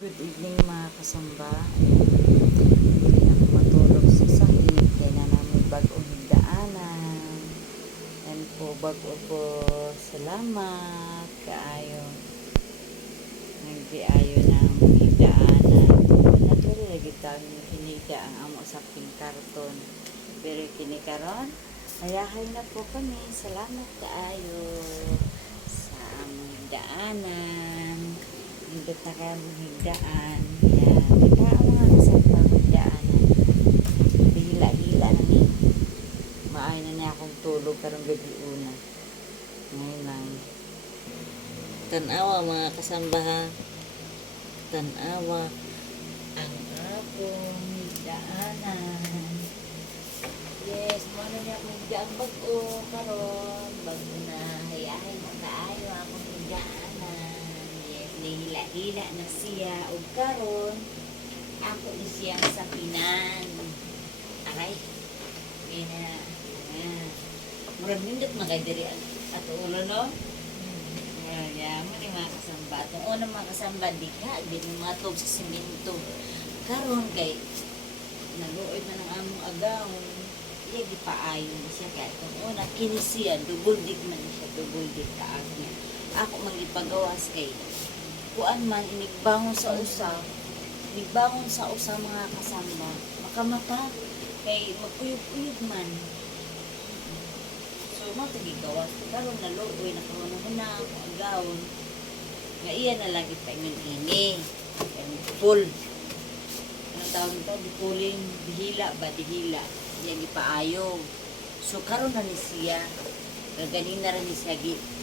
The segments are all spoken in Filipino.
Good evening mga kasamba. Hindi ako matulog sa sahig. Kaya na namin bagong higdaanan. Yan po bago po. Salamat. Kaayo. Nagdiayo ng higdaanan. Nagdiri lagi kami hinigda ang amo sa karton. Pero kinikaron. Ayahay na po kami. Salamat kaayo sa among higdaanan. Hindot na kaya mong higdaan. Yan. Ika ang mga kasapang higdaanan. Hila-hila na ni. Maay na niya akong tulog karong gabi una. Ngayon lang. Tanawa mga kasamba ha. Tanawa ang akong higdaanan. Yes, muna niya akong higdaan bago. Karon bago na hayahay na kaayo akong higdaanan. Hila-hila na siya o karon ako ni siya sa pinan aray pina murag nindot magadiri at ulo no yaman yung mga kasamba itong unang mga kasamba di ka di matog sa simento karon kay naluoy na ng among agawon iya di paayon na siya kaya itong una kinisiya double dig man siya double dig kaag niya ako magipagawas kay kuan man inigbangon sa usa mga kasama makamata kay maguyog-uyog man so mo tagi gawas karon naluoy na karon na ako agawon nga iya na lagi pa ini full ano tawag nito dipuling dihila iya gipaayo so karon na ni siya ganin na rin ni siya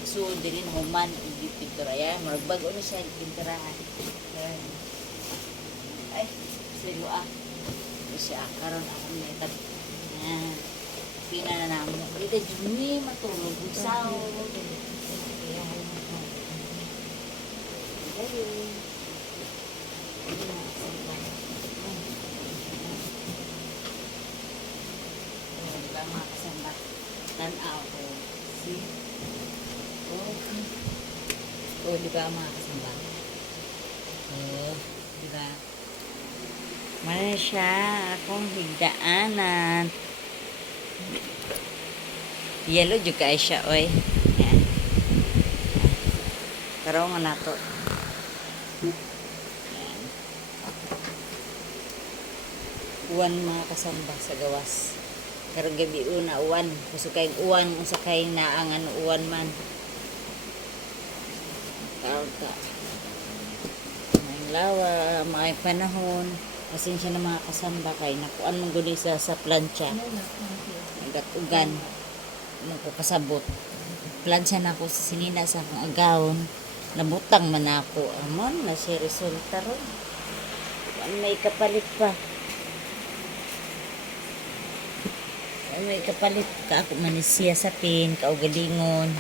so dirin human hindi pintura yan maragbago na siya pinturahan ay silo siya karon ako may tab pina na namin dito jumi matulog sao mga kasamba tanaw ko di ba mga kasamba? Di ba? Mana siya akong higdaanan. Yellow juga ay siya, oy. Yan. Karo nga nato. Yan. Uwan mga kasamba sa gawas. Karo gabi una uwan. Kusukay uwan, usakay na ang uwan man. Ka may lawa, may panahon pasensya na mga kasamba kay nakuan mong guli sa plancha nagatugan nagkakasabot plancha na ako sa sinina sa akong agawon nabutang man ako amon na siya resulta ron may kapalit pa may kapalit ka ako manisiya sa pin kaugalingon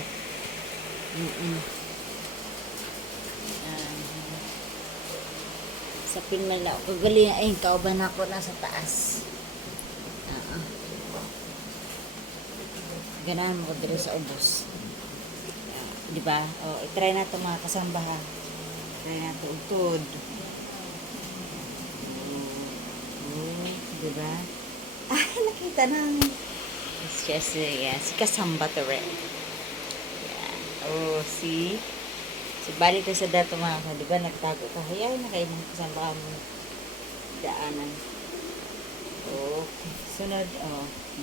sa pinmala ako galing ay kauban ako nasa taas ganahan mo ko dito sa ubos di ba i-try na ito mga kasamba ha try na ito utod di ba nakita na it's just si kasamba to rin see so, balik ka sa dato mga ka, di ba, nagtago ka, hayay na kayo mga kasama ka mo daanan. Okay, sunod,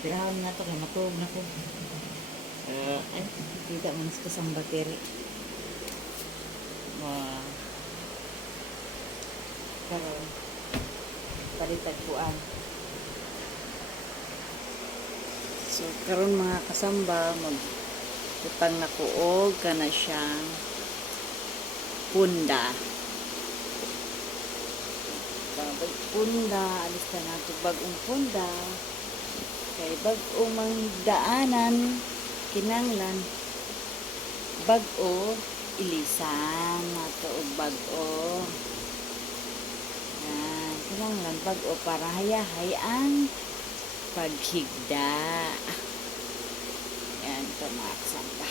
drahon na to, kaya matulog na ko. Ay, kita mo sa kasang bateri. Pero, palitag puan. So, karon mga kasamba, magputang na kuog, ka na siyang punda. Punda, alis na nato bagong punda. Kay bagong manghigdaanan, kinanglan, bago, ilisan, nato og bago. Yan, kinanglan, bago, para hayahay ang paghigda. Yan, ito mga kasamba.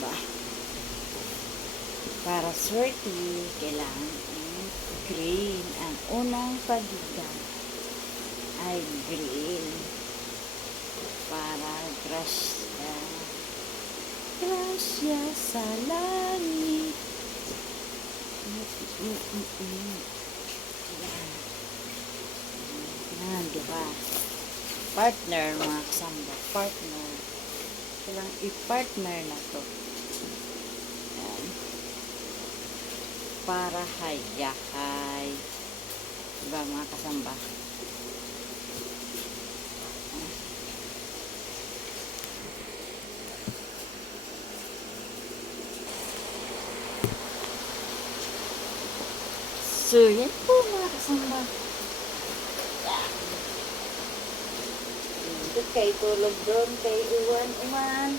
ba? Para swerte, kailangan green. Ang unang pagida ay green. Para grasya. Grasya sa langit. Yan. Yan, diba? Partner, mga kasamba. Partner. Kailangan i-partner na to. Yan. Para hayahay. Diba, mga kasamba? So, yan po mga kasamba. Yan. Dito kay tulog doon kay Uwan-Uwan.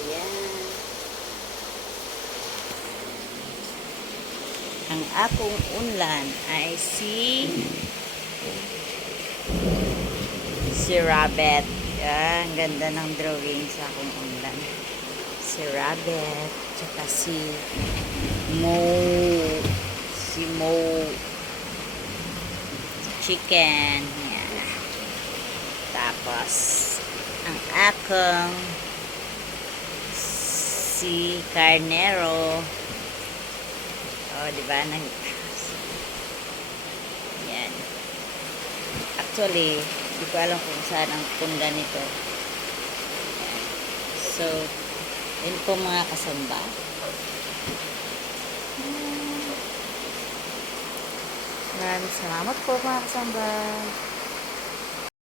Ayan. Ang akong unlan ay si Rabbit. Ang ganda ng drawing sa akong unlan. Si Rabbit, tsaka si Mo. Si Mo. Chicken. Yan. Tapos, ang akong si Carnero. Oh, di ba? Yan. Actually, di ko alam kung saan ang punda nito. Yan. So, yun po mga kasamba. Maraming salamat po mga kasamba.